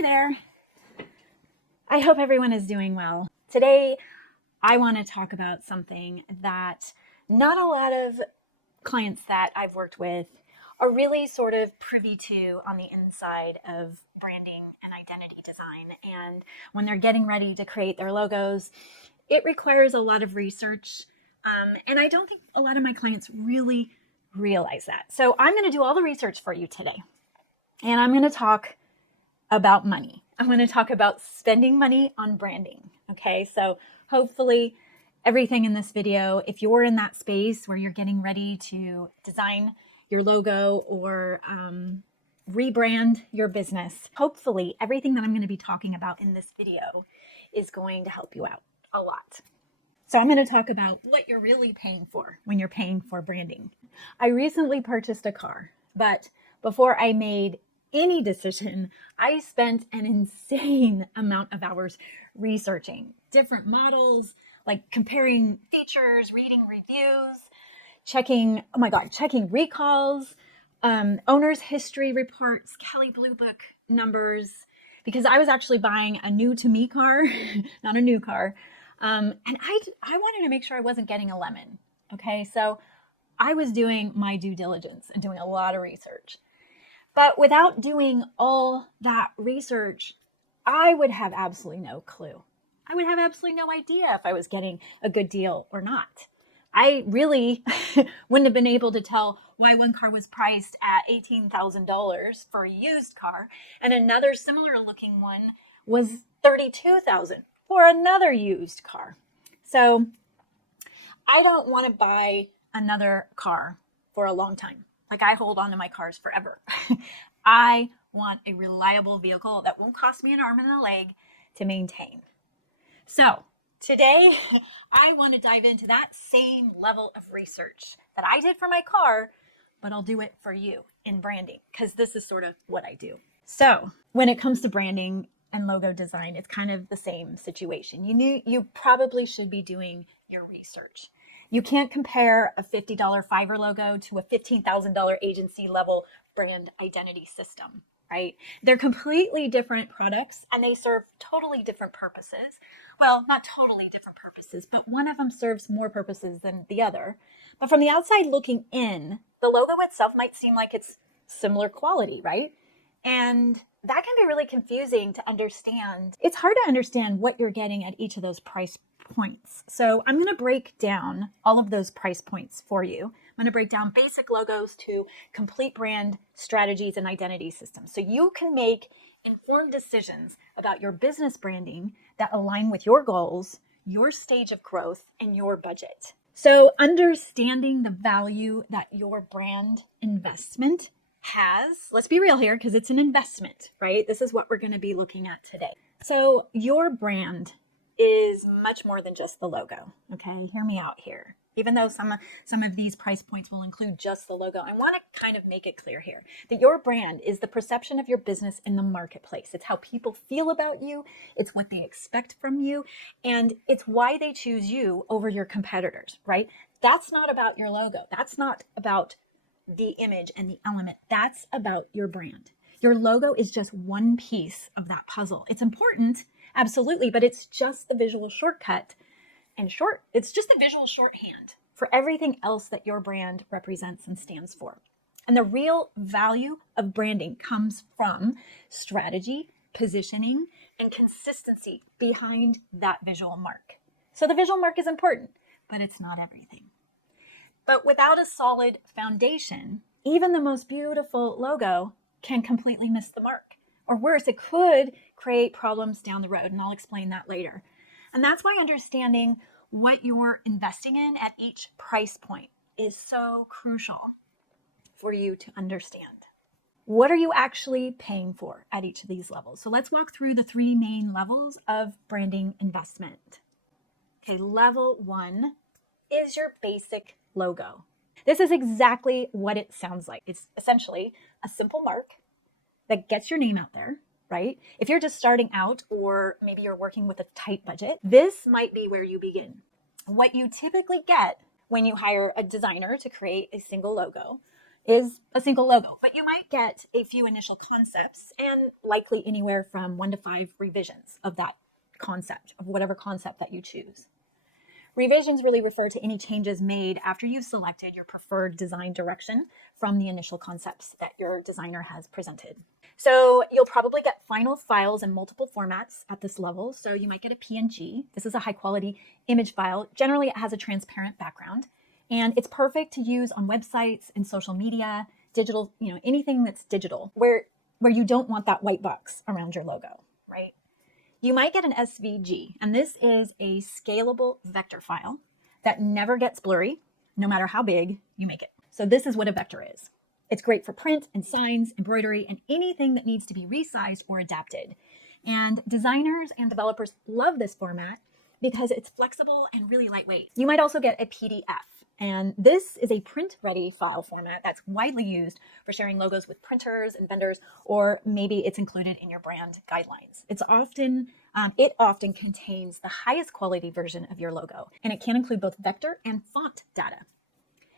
Hi there. I hope everyone is doing well. Today, I want to talk about something that not a lot of clients that I've worked with are really sort of privy to on the inside of branding and identity design. And when they're getting ready to create their logos, it requires a lot of research. And I don't think a lot of my clients really realize that. So I'm going to do all the research for you today. And I'm going to talk about money. I'm going to talk about spending money on branding. Okay, so hopefully everything in this video, if you're in that space where you're getting ready to design your logo or rebrand your business, hopefully everything that I'm going to be talking about in this video is going to help you out a lot. So I'm going to talk about what you're really paying for when you're paying for branding. I recently purchased a car, but before I made any decision, I spent an insane amount of hours researching different models, like comparing features, reading reviews, checking recalls, owner's history reports, Kelley Blue Book numbers, because I was actually buying a new to me car, not a new car. And I wanted to make sure I wasn't getting a lemon. Okay, so I was doing my due diligence and doing a lot of research. But without doing all that research, I would have absolutely no clue. I would have absolutely no idea if I was getting a good deal or not. I really wouldn't have been able to tell why one car was priced at $18,000 for a used car and another similar looking one was $32,000 for another used car. So I don't want to buy another car for a long time. Like, I hold on to my cars forever. I want a reliable vehicle that won't cost me an arm and a leg to maintain. So today, I want to dive into that same level of research that I did for my car, but I'll do it for you in branding, because this is sort of what I do. So when it comes to branding and logo design, it's kind of the same situation. You probably should be doing your research. You can't compare a $50 Fiverr logo to a $15,000 agency level brand identity system, right? They're completely different products and they serve totally different purposes. Well, not totally different purposes, but one of them serves more purposes than the other. But from the outside looking in, the logo itself might seem like it's similar quality, right? And that can be really confusing to understand. It's hard to understand what you're getting at each of those price points. So I'm going to break down all of those price points for you. I'm going to break down basic logos to complete brand strategies and identity systems, so you can make informed decisions about your business branding that align with your goals, your stage of growth, and your budget. So understanding the value that your brand investment has, let's be real here, because it's an investment, right? This is what we're going to be looking at today. So your brand is much more than just the logo. Okay, hear me out here. Even though some of these price points will include just the logo, I want to kind of make it clear here that your brand is the perception of your business in the marketplace. It's how people feel about you. It's what they expect from you. And it's why they choose you over your competitors, right? That's not about your logo. That's not about the image and the element. That's about your brand. Your logo is just one piece of that puzzle. It's important, absolutely, but it's just the visual shortcut it's just the visual shorthand for everything else that your brand represents and stands for. And the real value of branding comes from strategy, positioning, and consistency behind that visual mark. So the visual mark is important, but it's not everything. But without a solid foundation, even the most beautiful logo can completely miss the mark. Or worse, it could create problems down the road, and I'll explain that later. And that's why understanding what you're investing in at each price point is so crucial for you to understand. What are you actually paying for at each of these levels? So let's walk through the three main levels of branding investment. Okay, level 1 is your basic logo. This is exactly what it sounds like. It's essentially a simple mark that gets your name out there, right? If you're just starting out, or maybe you're working with a tight budget, this might be where you begin. What you typically get when you hire a designer to create a single logo is a single logo, but you might get a few initial concepts and likely anywhere from 1 to 5 revisions of that concept, of whatever concept that you choose. Revisions really refer to any changes made after you've selected your preferred design direction from the initial concepts that your designer has presented. So you'll probably get final files in multiple formats at this level. So you might get a PNG. This is a high quality image file. Generally, it has a transparent background, and it's perfect to use on websites and social media, digital, anything that's digital, where you don't want that white box around your logo, right? You might get an SVG, and this is a scalable vector file that never gets blurry, no matter how big you make it. So this is what a vector is. It's great for print and signs, embroidery, and anything that needs to be resized or adapted. And designers and developers love this format because it's flexible and really lightweight. You might also get a PDF. And this is a print-ready file format that's widely used for sharing logos with printers and vendors, or maybe it's included in your brand guidelines. It often contains the highest quality version of your logo, and it can include both vector and font data.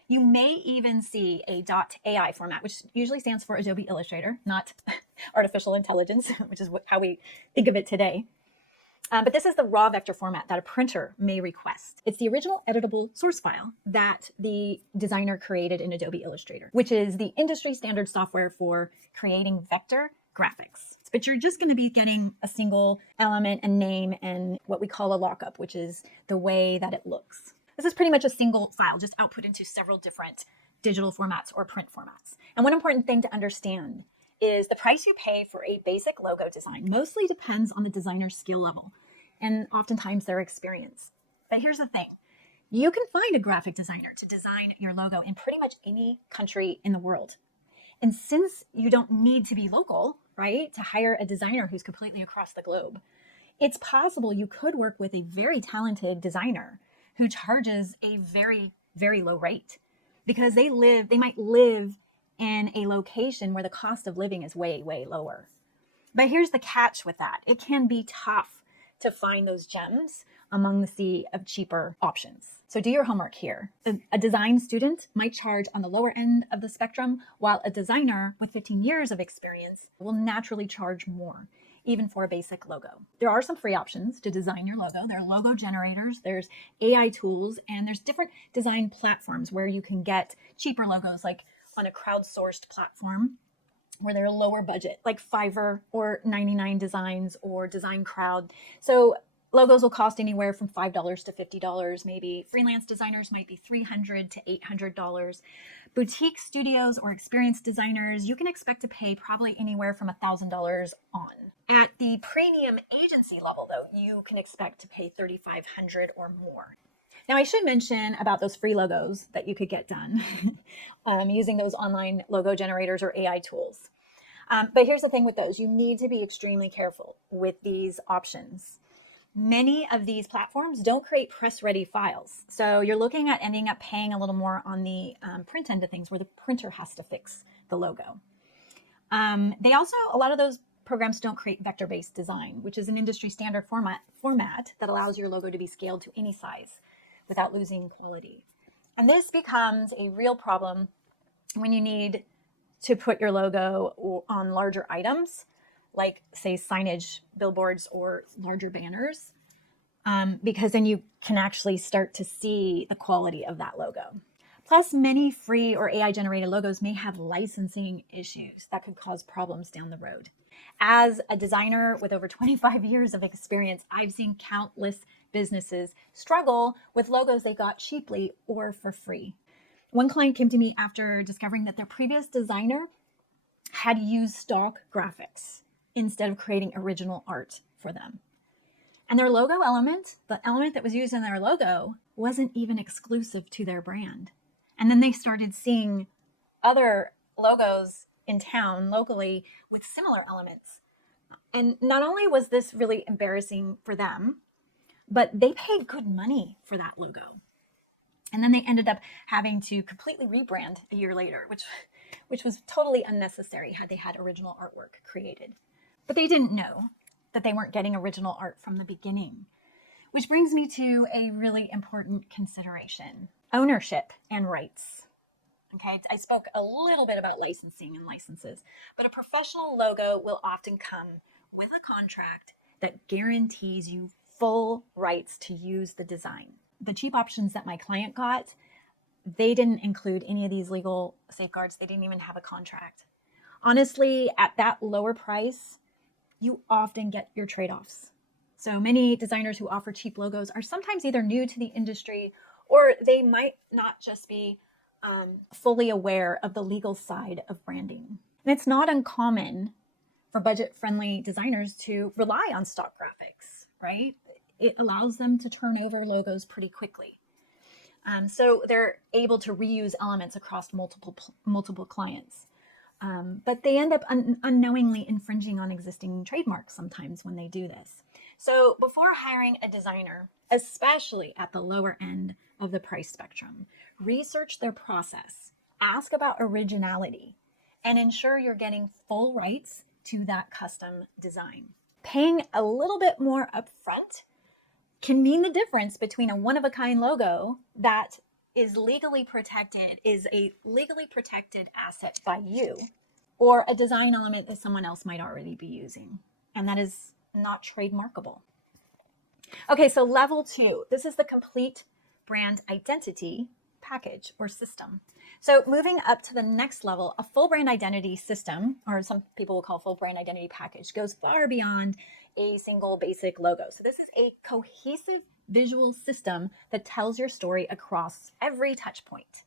You may even see a .ai format, which usually stands for Adobe Illustrator, not artificial intelligence, which is how we think of it today. But this is the raw vector format that a printer may request. It's the original editable source file that the designer created in Adobe Illustrator, which is the industry standard software for creating vector graphics. But you're just going to be getting a single element and name and what we call a lockup, which is the way that it looks. This is pretty much a single file, just output into several different digital formats or print formats. And one important thing to understand is the price you pay for a basic logo design mostly depends on the designer's skill level and oftentimes their experience. But here's the thing. You can find a graphic designer to design your logo in pretty much any country in the world. And since you don't need to be local, right, to hire a designer who's completely across the globe, it's possible you could work with a very talented designer who charges a very, very low rate because they might live in a location where the cost of living is way, way lower. But here's the catch with that. It can be tough to find those gems among the sea of cheaper options. So do your homework here. A design student might charge on the lower end of the spectrum, while a designer with 15 years of experience will naturally charge more, even for a basic logo. There are some free options to design your logo. There are logo generators, there's AI tools, and there's different design platforms where you can get cheaper logos, like on a crowdsourced platform where they're lower budget, like Fiverr or 99 Designs or Design Crowd. So logos will cost anywhere from $5 to $50 maybe. Freelance designers might be $300 to $800. Boutique studios or experienced designers, you can expect to pay probably anywhere from $1,000 on. At the premium agency level, though, you can expect to pay $3,500 or more. Now, I should mention about those free logos that you could get done using those online logo generators or AI tools. But here's the thing with those. You need to be extremely careful with these options. Many of these platforms don't create press-ready files. So you're looking at ending up paying a little more on the print end of things where the printer has to fix the logo. A lot of those programs don't create vector-based design, which is an industry standard format that allows your logo to be scaled to any size without losing quality. And this becomes a real problem when you need to put your logo on larger items, like say signage, billboards, or larger banners, because then you can actually start to see the quality of that logo. Plus, many free or AI generated logos may have licensing issues that could cause problems down the road. As a designer with over 25 years of experience, I've seen countless businesses struggle with logos they got cheaply or for free. One client came to me after discovering that their previous designer had used stock graphics instead of creating original art for them. And their logo element, the element that was used in their logo, wasn't even exclusive to their brand. And then they started seeing other logos in town locally with similar elements. And not only was this really embarrassing for them, but they paid good money for that logo. And then they ended up having to completely rebrand a year later, which was totally unnecessary had they had original artwork created. But they didn't know that they weren't getting original art from the beginning. Which brings me to a really important consideration: ownership and rights. Okay, I spoke a little bit about licensing and licenses, but a professional logo will often come with a contract that guarantees you full rights to use the design. The cheap options that my client got, they didn't include any of these legal safeguards. They didn't even have a contract. Honestly, at that lower price, you often get your trade-offs. So many designers who offer cheap logos are sometimes either new to the industry or they might not just be fully aware of the legal side of branding. And it's not uncommon for budget-friendly designers to rely on stock graphics, right? It allows them to turn over logos pretty quickly. So they're able to reuse elements across multiple clients. But they end up unknowingly infringing on existing trademarks sometimes when they do this. So before hiring a designer, especially at the lower end of the price spectrum, research their process, ask about originality, and ensure you're getting full rights to that custom design. Paying a little bit more upfront can mean the difference between a one-of-a-kind logo that is a legally protected asset by you, or a design element that someone else might already be using, and that is not trademarkable. Okay, so level 2, this is the complete brand identity package or system. So moving up to the next level, a full brand identity system, or some people will call full brand identity package, goes far beyond a single basic logo. So this is a cohesive visual system that tells your story across every touch point.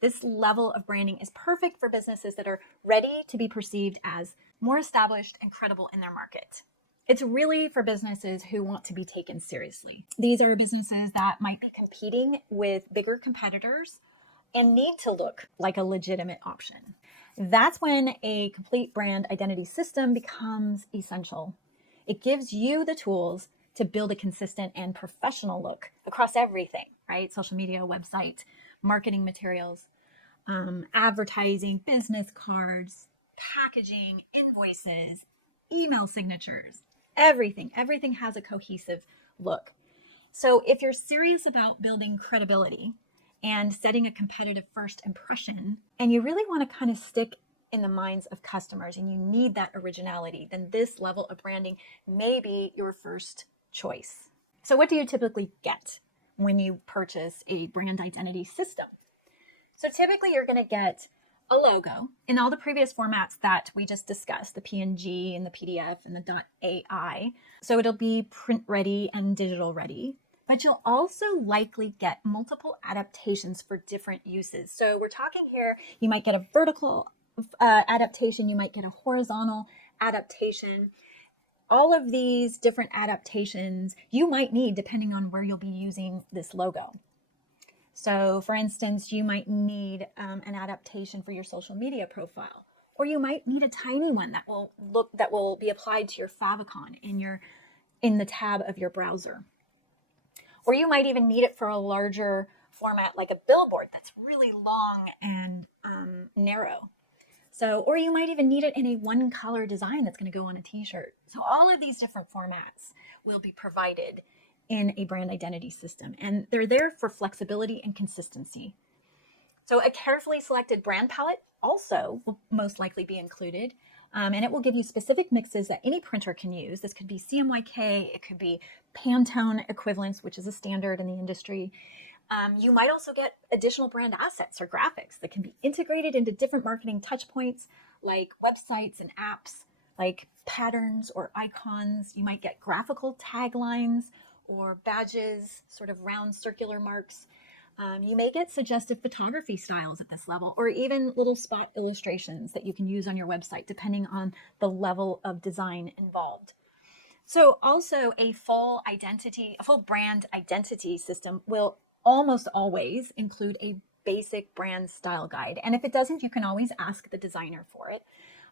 This level of branding is perfect for businesses that are ready to be perceived as more established and credible in their market. It's really for businesses who want to be taken seriously. These are businesses that might be competing with bigger competitors and need to look like a legitimate option. That's when a complete brand identity system becomes essential. It gives you the tools to build a consistent and professional look across everything, right? Social media, website, marketing materials, advertising, business cards, packaging, invoices, email signatures, everything has a cohesive look. So if you're serious about building credibility and setting a competitive first impression, and you really want to kind of stick in the minds of customers and you need that originality, then this level of branding may be your first choice. So what do you typically get when you purchase a brand identity system? So typically you're going to get a logo in all the previous formats that we just discussed, the PNG and the PDF and the .ai. So it'll be print ready and digital ready, but you'll also likely get multiple adaptations for different uses. So we're talking here, you might get a vertical adaptation, you might get a horizontal adaptation. All of these different adaptations you might need depending on where you'll be using this logo. So for instance, you might need an adaptation for your social media profile, or you might need a tiny one that will be applied to your favicon in the tab of your browser. Or you might even need it for a larger format like a billboard that's really long and narrow. So, or you might even need it in a one color design that's going to go on a t-shirt. So all of these different formats will be provided in a brand identity system, and they're there for flexibility and consistency. So a carefully selected brand palette also will most likely be included, and it will give you specific mixes that any printer can use. This could be CMYK, it could be Pantone equivalents, which is a standard in the industry. You might also get additional brand assets or graphics that can be integrated into different marketing touch points like websites and apps, like patterns or icons. You might get graphical taglines or badges, sort of round circular marks. You may get suggestive photography styles at this level, or even little spot illustrations that you can use on your website, depending on the level of design involved. So also a full brand identity system will almost always include a basic brand style guide. And if it doesn't, you can always ask the designer for it.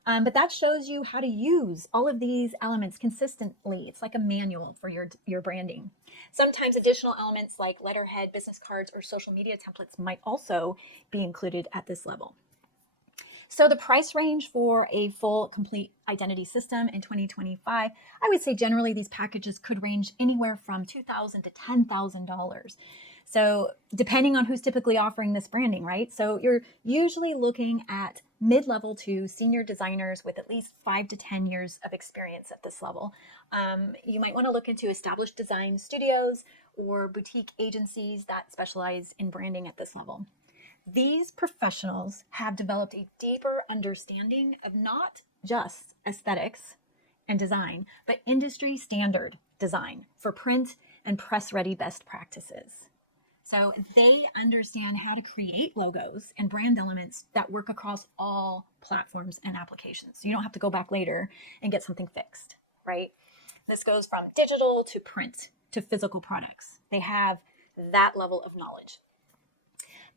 But that shows you how to use all of these elements consistently. It's like a manual for your branding. Sometimes additional elements like letterhead, business cards, or social media templates might also be included at this level. So the price range for a full complete identity system in 2025, I would say generally these packages could range anywhere from $2,000 to $10,000. So depending on who's typically offering this branding, right? So you're usually looking at mid-level to senior designers with at least 5 to 10 years of experience at this level. You might want to look into established design studios or boutique agencies that specialize in branding at this level. These professionals have developed a deeper understanding of not just aesthetics and design, but industry standard design for print and press-ready best practices. So they understand how to create logos and brand elements that work across all platforms and applications. So you don't have to go back later and get something fixed, right? This goes from digital to print to physical products. They have that level of knowledge.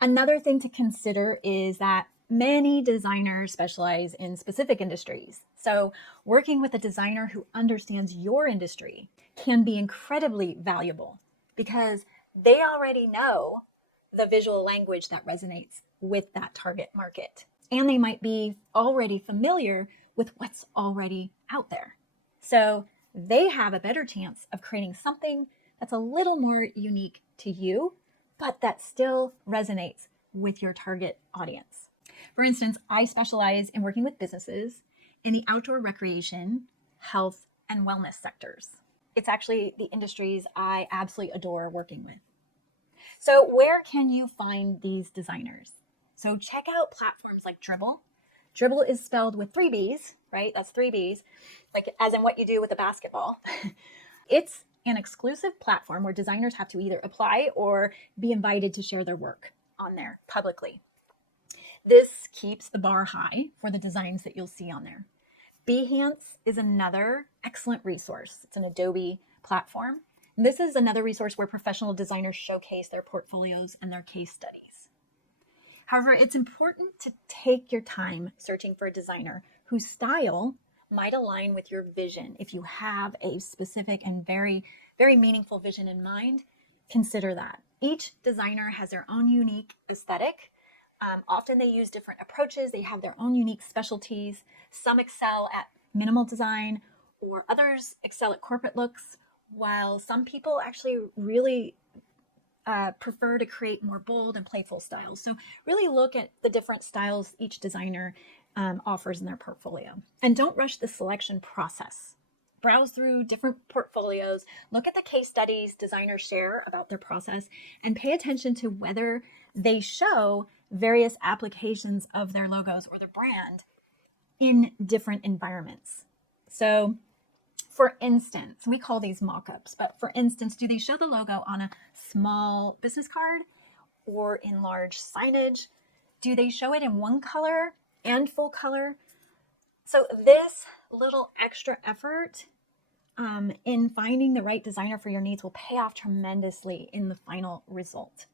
Another thing to consider is that many designers specialize in specific industries. So working with a designer who understands your industry can be incredibly valuable because they already know the visual language that resonates with that target market. And they might be already familiar with what's already out there. So they have a better chance of creating something that's a little more unique to you, but that still resonates with your target audience. For instance, I specialize in working with businesses in the outdoor recreation, health, and wellness sectors. It's actually the industries I absolutely adore working with. So where can you find these designers? So check out platforms like Dribbble. Dribbble is spelled with 3 B's, right? That's 3 B's, like as in what you do with a basketball. It's an exclusive platform where designers have to either apply or be invited to share their work on there publicly. This keeps the bar high for the designs that you'll see on there. Behance is another excellent resource. It's an Adobe platform. And this is another resource where professional designers showcase their portfolios and their case studies. However, it's important to take your time searching for a designer whose style might align with your vision. If you have a specific and very, very meaningful vision in mind, consider that. Each designer has their own unique aesthetic. Often they use different approaches. They have their own unique specialties. Some excel at minimal design, or others excel at corporate looks, while some people actually really prefer to create more bold and playful styles. So really look at the different styles each designer offers in their portfolio. And don't rush the selection process. Browse through different portfolios, look at the case studies designers share about their process, and pay attention to whether they show various applications of their logos or their brand in different environments. So for instance, we call these mock-ups, but for instance, do they show the logo on a small business card or in large signage? Do they show it in one color and full color? So this little extra effort in finding the right designer for your needs will pay off tremendously in the final result.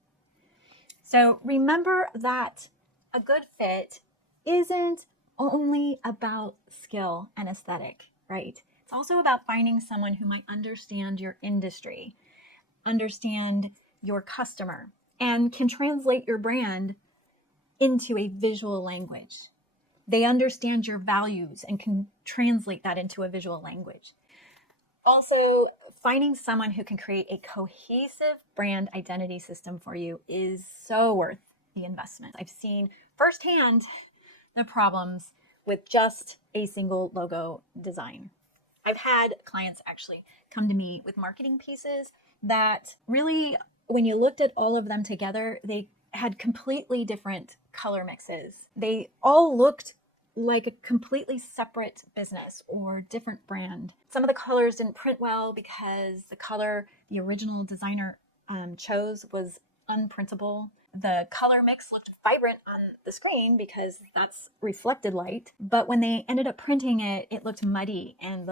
So remember that a good fit isn't only about skill and aesthetic, right? It's also about finding someone who might understand your industry, understand your customer, and can translate your brand into a visual language. They understand your values and can translate that into a visual language. Also, finding someone who can create a cohesive brand identity system for you is so worth the investment. I've seen firsthand the problems with just a single logo design. I've had clients actually come to me with marketing pieces that really, when you looked at all of them together, they had completely different color mixes. They all looked like a completely separate business or different brand. Some of the colors didn't print well because the color the original designer chose was unprintable. The color mix looked vibrant on the screen because that's reflected light, but when they ended up printing it, it looked muddy and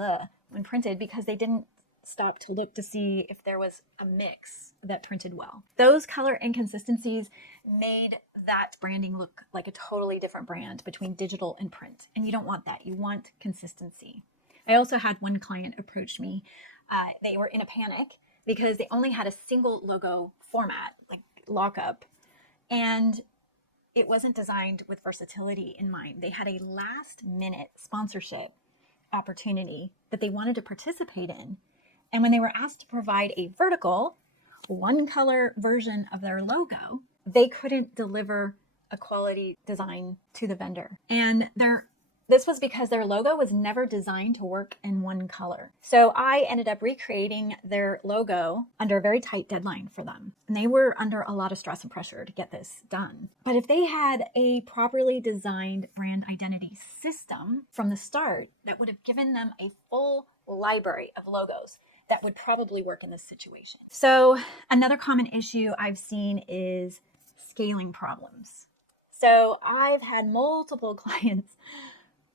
when printed because they didn't stop to look to see if there was a mix that printed well. Those color inconsistencies made that branding look like a totally different brand between digital and print. And you don't want that. You want consistency. I also had one client approach me. They were in a panic because they only had a single logo format, like lockup, and it wasn't designed with versatility in mind. They had a last minute sponsorship opportunity that they wanted to participate in. And when they were asked to provide a vertical one color version of their logo, they couldn't deliver a quality design to the vendor. And this was because their logo was never designed to work in one color. So I ended up recreating their logo under a very tight deadline for them. And they were under a lot of stress and pressure to get this done. But if they had a properly designed brand identity system from the start, that would have given them a full library of logos that would probably work in this situation. So another common issue I've seen is scaling problems. So I've had multiple clients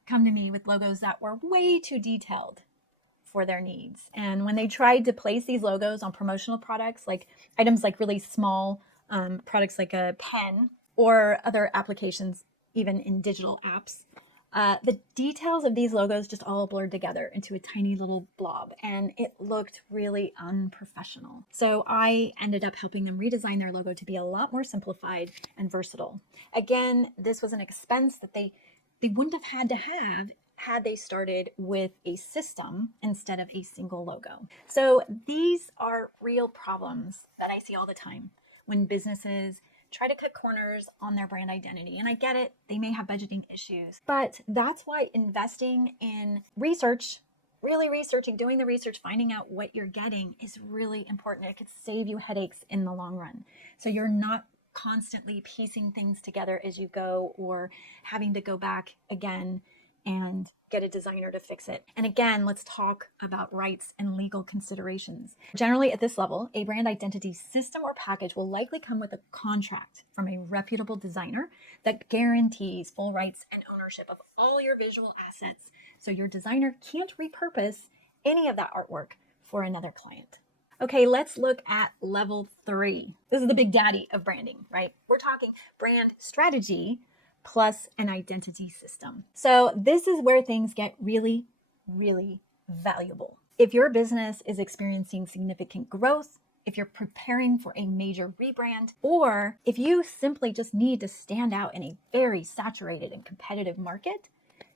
come to me with logos that were way too detailed for their needs. And when they tried to place these logos on promotional products, like items like really small products like a pen or other applications, even in digital apps, the details of these logos just all blurred together into a tiny little blob, and it looked really unprofessional. So I ended up helping them redesign their logo to be a lot more simplified and versatile. Again, this was an expense that they wouldn't have had they started with a system instead of a single logo. So these are real problems that I see all the time when businesses try to cut corners on their brand identity. And I get it, they may have budgeting issues, but that's why investing in research, really researching, doing the research, finding out what you're getting is really important. It could save you headaches in the long run. So you're not constantly piecing things together as you go or having to go back again and get a designer to fix it. And again, let's talk about rights and legal considerations. Generally at this level, a brand identity system or package will likely come with a contract from a reputable designer that guarantees full rights and ownership of all your visual assets, so your designer can't repurpose any of that artwork for another client. Okay, let's look at level 3. This is the big daddy of branding, right? We're talking brand strategy plus an identity system. So this is where things get really, really valuable. If your business is experiencing significant growth, if you're preparing for a major rebrand, or if you simply just need to stand out in a very saturated and competitive market,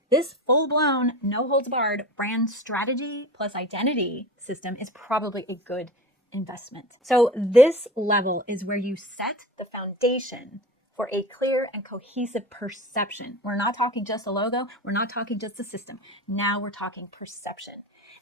this full-blown, no-holds-barred brand strategy plus identity system is probably a good investment. So this level is where you set the foundation for a clear and cohesive perception. We're not talking just a logo. We're not talking just a system. Now we're talking perception.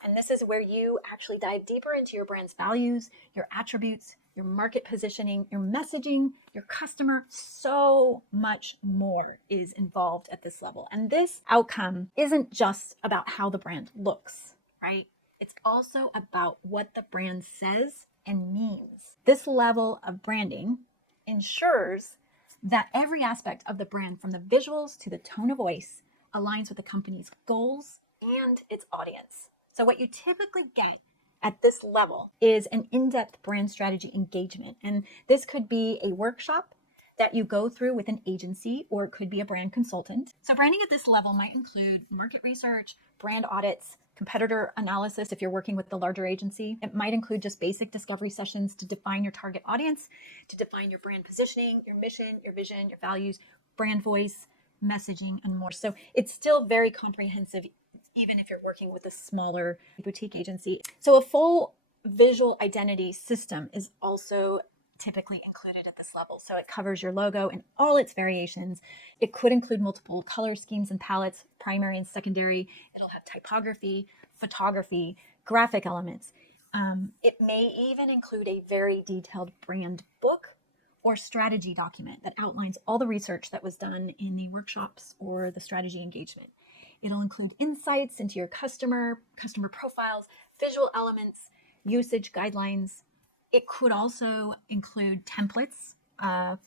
And this is where you actually dive deeper into your brand's values, your attributes, your market positioning, your messaging, your customer. So much more is involved at this level. And this outcome isn't just about how the brand looks, right? It's also about what the brand says and means. This level of branding ensures that every aspect of the brand, from the visuals to the tone of voice, aligns with the company's goals and its audience. So what you typically get at this level is an in-depth brand strategy engagement. And this could be a workshop that you go through with an agency, or it could be a brand consultant. So branding at this level might include market research, brand audits, competitor analysis if you're working with the larger agency. It might include just basic discovery sessions to define your target audience, to define your brand positioning, your mission, your vision, your values, brand voice, messaging, and more. So it's still very comprehensive, even if you're working with a smaller boutique agency. So a full visual identity system is also typically included at this level. So it covers your logo and all its variations. It could include multiple color schemes and palettes, primary and secondary. It'll have typography, photography, graphic elements. It may even include a very detailed brand book or strategy document that outlines all the research that was done in the workshops or the strategy engagement. It'll include insights into your customer profiles, visual elements, usage guidelines. It could also include templates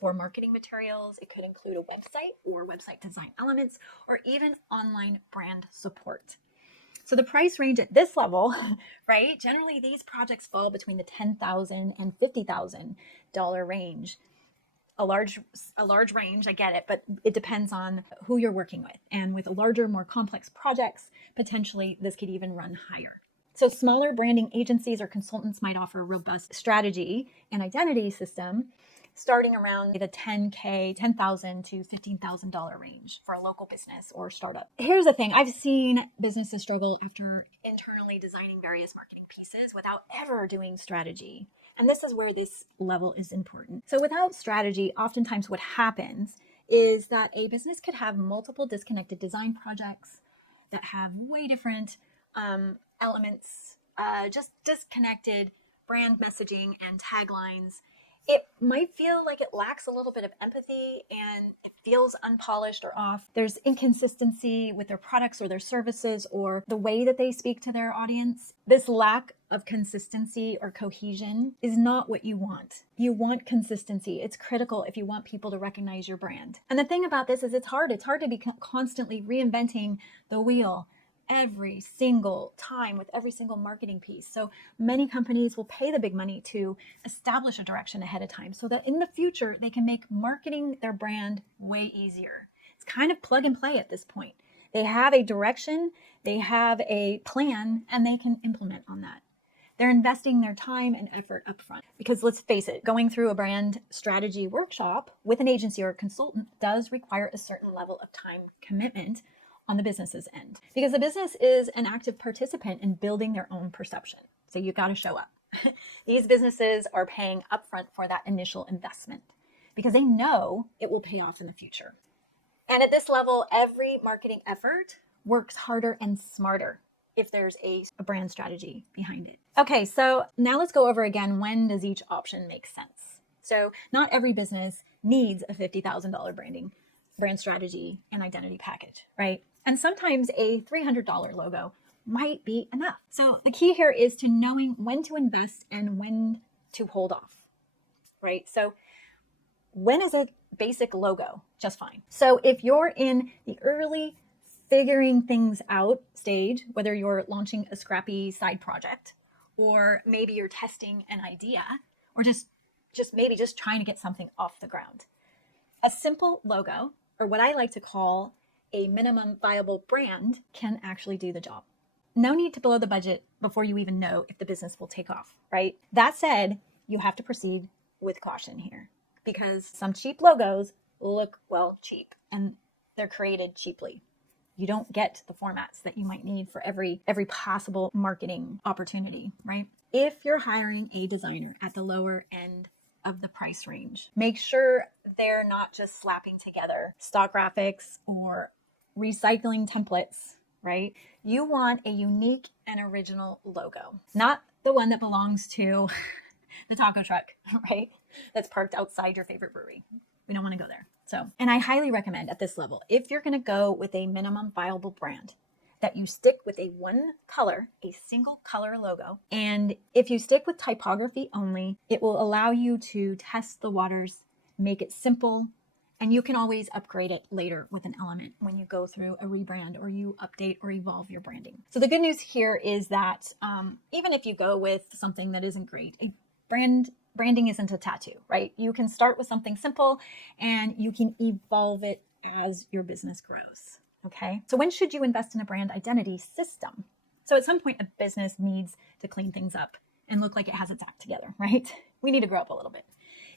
for marketing materials. It could include a website or website design elements, or even online brand support. So the price range at this level, right? Generally, these projects fall between the $10,000 and $50,000 range. A large range, I get it, but it depends on who you're working with. And with larger, more complex projects, potentially this could even run higher. So smaller branding agencies or consultants might offer a robust strategy and identity system starting around the $10,000 to $15,000 range for a local business or startup. Here's the thing. I've seen businesses struggle after internally designing various marketing pieces without ever doing strategy. And this is where this level is important. So without strategy, oftentimes what happens is that a business could have multiple disconnected design projects that have way different elements, just disconnected brand messaging and taglines. It might feel like it lacks a little bit of empathy and it feels unpolished or off. There's inconsistency with their products or their services or the way that they speak to their audience. This lack of consistency or cohesion is not what you want. You want consistency. It's critical if you want people to recognize your brand. And the thing about this is it's hard. It's hard to be constantly reinventing the wheel every single time with every single marketing piece. So many companies will pay the big money to establish a direction ahead of time so that in the future they can make marketing their brand way easier. It's kind of plug and play at this point. They have a direction, they have a plan, and they can implement on that. They're investing their time and effort upfront because let's face it, going through a brand strategy workshop with an agency or a consultant does require a certain level of time commitment on the business's end, because the business is an active participant in building their own perception. So you've got to show up. These businesses are paying upfront for that initial investment because they know it will pay off in the future. And at this level, every marketing effort works harder and smarter if there's a brand strategy behind it. Okay, so now let's go over again, when does each option make sense? So not every business needs a $50,000 brand strategy and identity package, right? And sometimes a $300 logo might be enough. So the key here is to knowing when to invest and when to hold off, right? So when is a basic logo just fine? So if you're in the early figuring things out stage, whether you're launching a scrappy side project, or maybe you're testing an idea, or just maybe just trying to get something off the ground, a simple logo, or what I like to call a minimum viable brand, can actually do the job. No need to blow the budget before you even know if the business will take off, right? That said, you have to proceed with caution here because some cheap logos look, well, cheap, and they're created cheaply. You don't get the formats that you might need for every possible marketing opportunity, right? If you're hiring a designer at the lower end of the price range, make sure they're not just slapping together stock graphics or recycling templates, right? You want a unique and original logo, not the one that belongs to the taco truck, right? That's parked outside your favorite brewery. We don't want to go there. So, and I highly recommend at this level, if you're going to go with a minimum viable brand, that you stick with a single color logo. And if you stick with typography only, it will allow you to test the waters, make it simple, and you can always upgrade it later with an element when you go through a rebrand or you update or evolve your branding. So the good news here is that even if you go with something that isn't great, branding isn't a tattoo, right? You can start with something simple and you can evolve it as your business grows. Okay. So when should you invest in a brand identity system? So at some point, a business needs to clean things up and look like it has its act together, right? We need to grow up a little bit.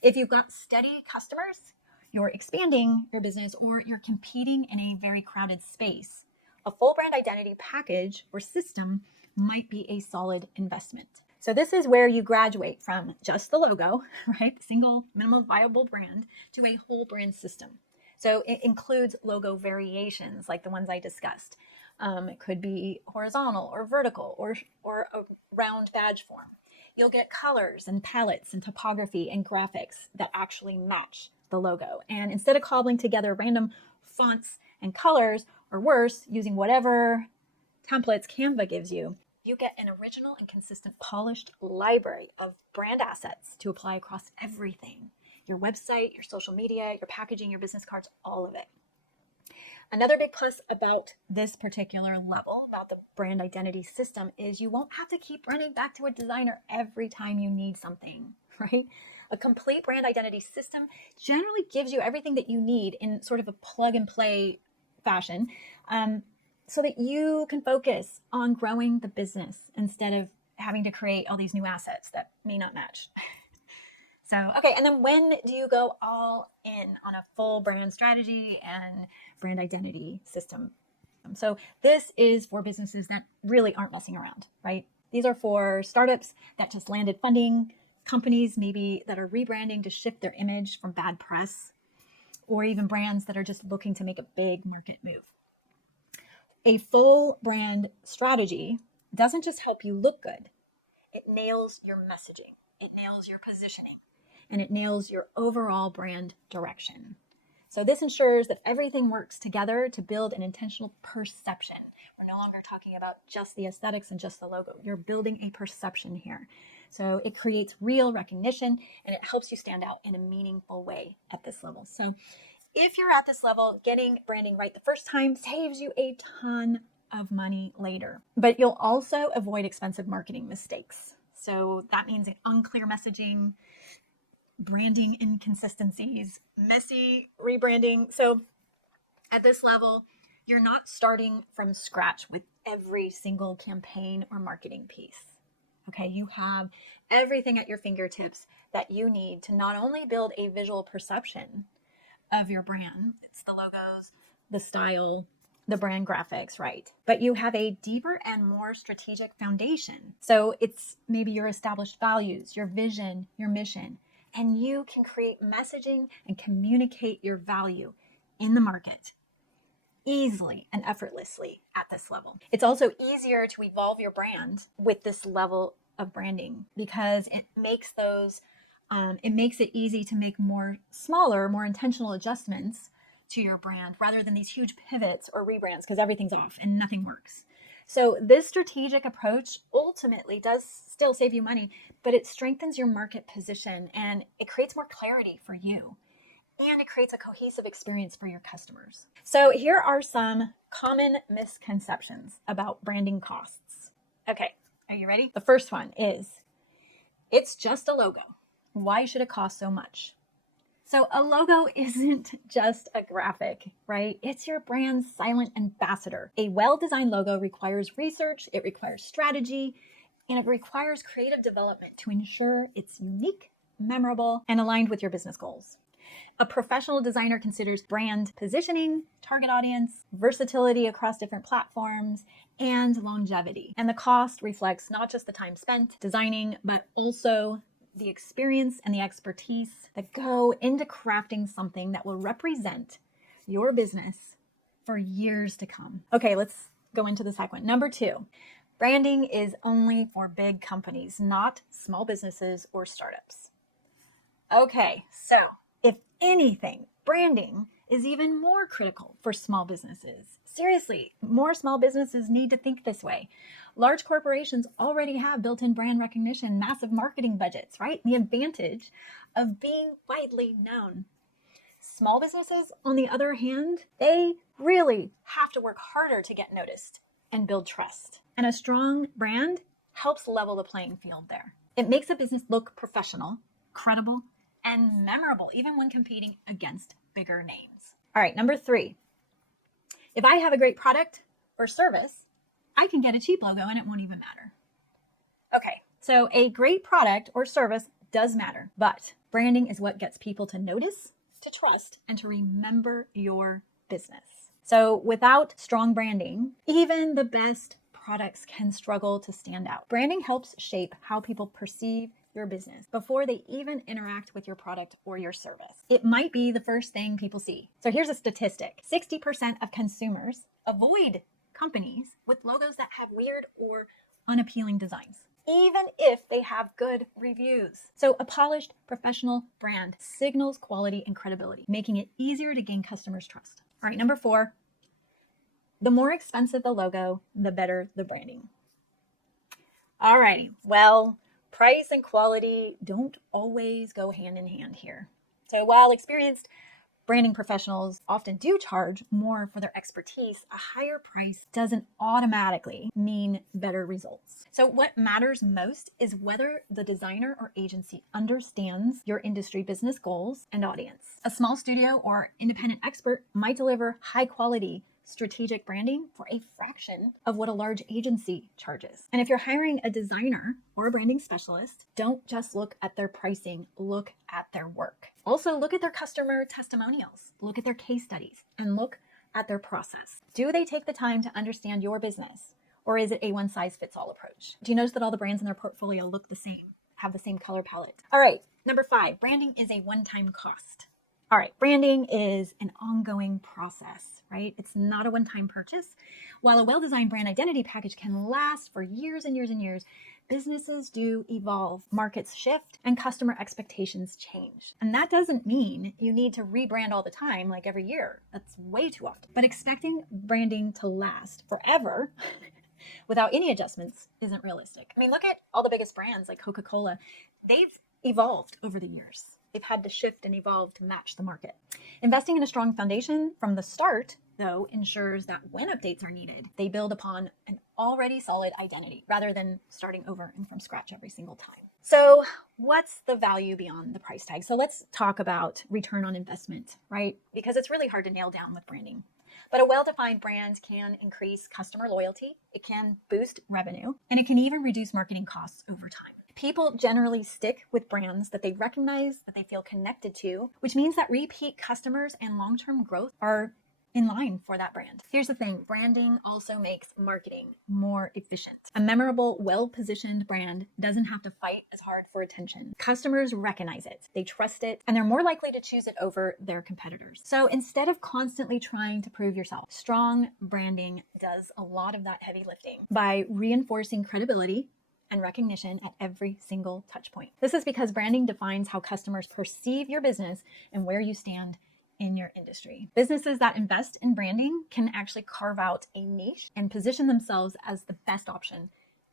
If you've got steady customers, you're expanding your business, or you're competing in a very crowded space, a full brand identity package or system might be a solid investment. So this is where you graduate from just the logo, right? Single minimum viable brand, to a whole brand system. So it includes logo variations like the ones I discussed. It could be horizontal or vertical or a round badge form. You'll get colors and palettes and topography and graphics that actually match the logo. And instead of cobbling together random fonts and colors, or worse, using whatever templates Canva gives you, you get an original and consistent polished library of brand assets to apply across everything. Your website, your social media, your packaging, your business cards, all of it. Another big plus about this particular level, about the brand identity system, is you won't have to keep running back to a designer every time you need something, right? A complete brand identity system generally gives you everything that you need in sort of a plug and play fashion, so that you can focus on growing the business instead of having to create all these new assets that may not match. So, okay, and then when do you go all in on a full brand strategy and brand identity system? So this is for businesses that really aren't messing around, right? These are for startups that just landed funding, companies maybe that are rebranding to shift their image from bad press, or even brands that are just looking to make a big market move. A full brand strategy doesn't just help you look good, it nails your messaging, it nails your positioning, and it nails your overall brand direction. So this ensures that everything works together to build an intentional perception. We're no longer talking about just the aesthetics and just the logo. You're building a perception here. So it creates real recognition and it helps you stand out in a meaningful way at this level. So if you're at this level, getting branding right the first time saves you a ton of money later. But you'll also avoid expensive marketing mistakes. So that means unclear messaging, branding inconsistencies, messy rebranding. So at this level, you're not starting from scratch with every single campaign or marketing piece. Okay, you have everything at your fingertips that you need to not only build a visual perception of your brand, it's the logos, the style, the brand graphics, right? But you have a deeper and more strategic foundation. So it's maybe your established values, your vision, your mission, and you can create messaging and communicate your value in the market easily and effortlessly at this level. It's also easier to evolve your brand with this level of branding because it makes it easy to make smaller, more intentional adjustments to your brand rather than these huge pivots or rebrands because everything's off and nothing works. So this strategic approach ultimately does still save you money, but it strengthens your market position and it creates more clarity for you. And it creates a cohesive experience for your customers. So here are some common misconceptions about branding costs. Okay, are you ready? The first one is, it's just a logo. Why should it cost so much? So a logo isn't just a graphic, right? It's your brand's silent ambassador. A well-designed logo requires research, it requires strategy, and it requires creative development to ensure it's unique, memorable, and aligned with your business goals. A professional designer considers brand positioning, target audience, versatility across different platforms, and longevity. And the cost reflects not just the time spent designing, but also the experience and the expertise that go into crafting something that will represent your business for years to come. Okay, let's go into the second one. Number 2, branding is only for big companies, not small businesses or startups. Okay, so if anything, branding is even more critical for small businesses. Seriously, more small businesses need to think this way. Large corporations already have built-in brand recognition, massive marketing budgets, right? The advantage of being widely known. Small businesses, on the other hand, they really have to work harder to get noticed and build trust. And a strong brand helps level the playing field there. It makes a business look professional, credible, and memorable, even when competing against bigger names. All right, number 3. If I have a great product or service, I can get a cheap logo and it won't even matter. Okay, so a great product or service does matter, but branding is what gets people to notice, to trust, and to remember your business. So without strong branding, even the best products can struggle to stand out. Branding helps shape how people perceive your business before they even interact with your product or your service. It might be the first thing people see. So here's a statistic. 60% of consumers avoid companies with logos that have weird or unappealing designs, even if they have good reviews. So a polished, professional brand signals quality and credibility, making it easier to gain customers' trust. All right, number 4, the more expensive the logo, the better the branding. All righty, well, price and quality don't always go hand in hand here. So while experienced branding professionals often do charge more for their expertise, a higher price doesn't automatically mean better results. So what matters most is whether the designer or agency understands your industry business goals and audience. A small studio or independent expert might deliver high quality strategic branding for a fraction of what a large agency charges. And if you're hiring a designer or a branding specialist, don't just look at their pricing, look at their work. Also, look at their customer testimonials, look at their case studies, and look at their process. Do they take the time to understand your business, or is it a one-size-fits-all approach? Do you notice that all the brands in their portfolio look the same? have the same color palette. All right, number 5, branding is a one-time cost. All right, branding is an ongoing process, right? It's not a one-time purchase. While a well-designed brand identity package can last for years and years and years, businesses do evolve, markets shift, and customer expectations change. And that doesn't mean you need to rebrand all the time, like every year. That's way too often. But expecting branding to last forever without any adjustments isn't realistic. I mean, look at all the biggest brands like Coca-Cola. They've evolved over the years. They've had to shift and evolve to match the market. Investing in a strong foundation from the start, though, ensures that when updates are needed, they build upon an already solid identity rather than starting over and from scratch every single time. So what's the value beyond the price tag? So let's talk about return on investment, right? Because it's really hard to nail down with branding. But a well-defined brand can increase customer loyalty, it can boost revenue, and it can even reduce marketing costs over time. People generally stick with brands that they recognize, that they feel connected to, which means that repeat customers and long-term growth are in line for that brand. Here's the thing, branding also makes marketing more efficient. A memorable, well-positioned brand doesn't have to fight as hard for attention. Customers recognize it, they trust it, and they're more likely to choose it over their competitors. So instead of constantly trying to prove yourself, strong branding does a lot of that heavy lifting by reinforcing credibility and recognition at every single touch point. This is because branding defines how customers perceive your business and where you stand in your industry. Businesses that invest in branding can actually carve out a niche and position themselves as the best option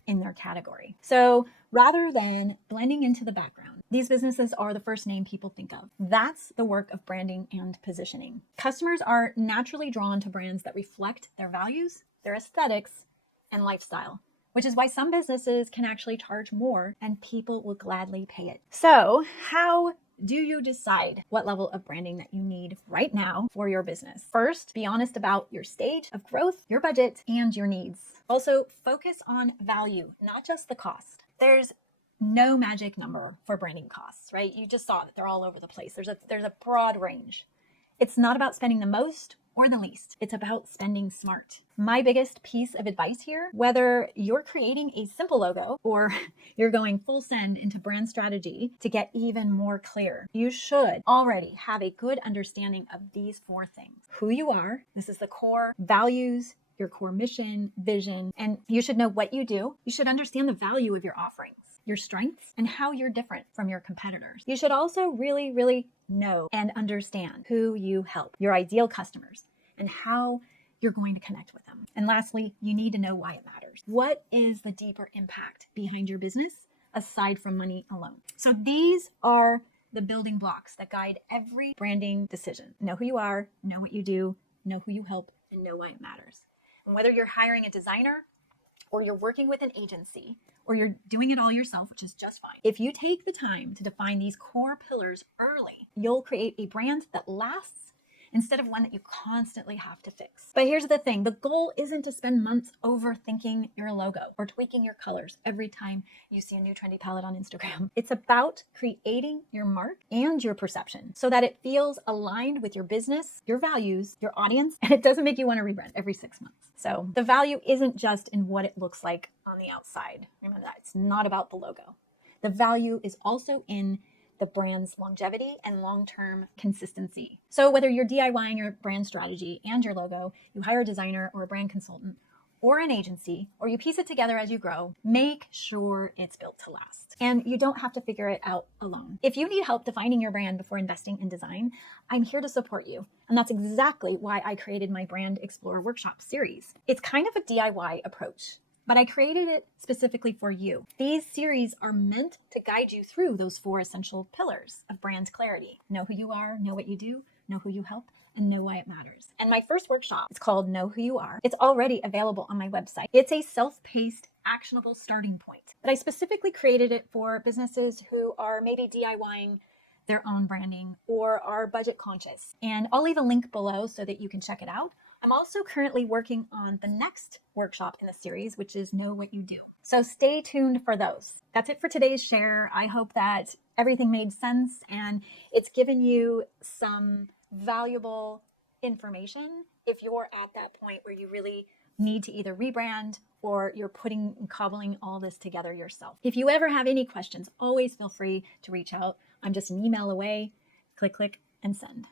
in their category. So rather than blending into the background, these businesses are the first name people think of. That's the work of branding and positioning. Customers are naturally drawn to brands that reflect their values, their aesthetics, and lifestyle, which is why some businesses can actually charge more and people will gladly pay it. So how do you decide what level of branding that you need right now for your business? First, be honest about your stage of growth, your budget, and your needs. Also, focus on value, not just the cost. There's no magic number for branding costs, right? You just saw that they're all over the place. There's a broad range. It's not about spending the most or the least. It's about spending smart. My biggest piece of advice here, whether you're creating a simple logo or you're going full send into brand strategy to get even more clear, you should already have a good understanding of these 4 things. Who you are, this is the core values, your core mission, vision, and you should know what you do. You should understand the value of your offerings, your strengths, and how you're different from your competitors. You should also really know and understand who you help, your ideal customers, and how you're going to connect with them. And lastly, you need to know why it matters. What is the deeper impact behind your business aside from money alone? So these are the building blocks that guide every branding decision. Know who you are, know what you do, know who you help, and know why it matters. And whether you're hiring a designer or you're working with an agency, or you're doing it all yourself, which is just fine. If you take the time to define these core pillars early, you'll create a brand that lasts instead of one that you constantly have to fix. But here's the thing, the goal isn't to spend months overthinking your logo or tweaking your colors every time you see a new trendy palette on Instagram. It's about creating your mark and your perception so that it feels aligned with your business, your values, your audience, and it doesn't make you want to rebrand every 6 months. So the value isn't just in what it looks like on the outside. Remember that, it's not about the logo. The value is also in the brand's longevity and long-term consistency. So whether you're DIYing your brand strategy and your logo, you hire a designer or a brand consultant or an agency, or you piece it together as you grow, make sure it's built to last. And you don't have to figure it out alone. If you need help defining your brand before investing in design, I'm here to support you. And that's exactly why I created my Brand Explorer Workshop series. It's kind of a DIY approach, but I created it specifically for you. These series are meant to guide you through those 4 essential pillars of brand clarity. Know who you are, know what you do, know who you help, and know why it matters. And my first workshop is called Know Who You Are. It's already available on my website. It's a self-paced, actionable starting point. But I specifically created it for businesses who are maybe DIYing their own branding or are budget conscious. And I'll leave a link below so that you can check it out. I'm also currently working on the next workshop in the series, which is Know What You Do. So stay tuned for those. That's it for today's share. I hope that everything made sense and it's given you some valuable information if you're at that point where you really need to either rebrand or you're putting and cobbling all this together yourself. If you ever have any questions, always feel free to reach out. I'm just an email away. Click, click, and send.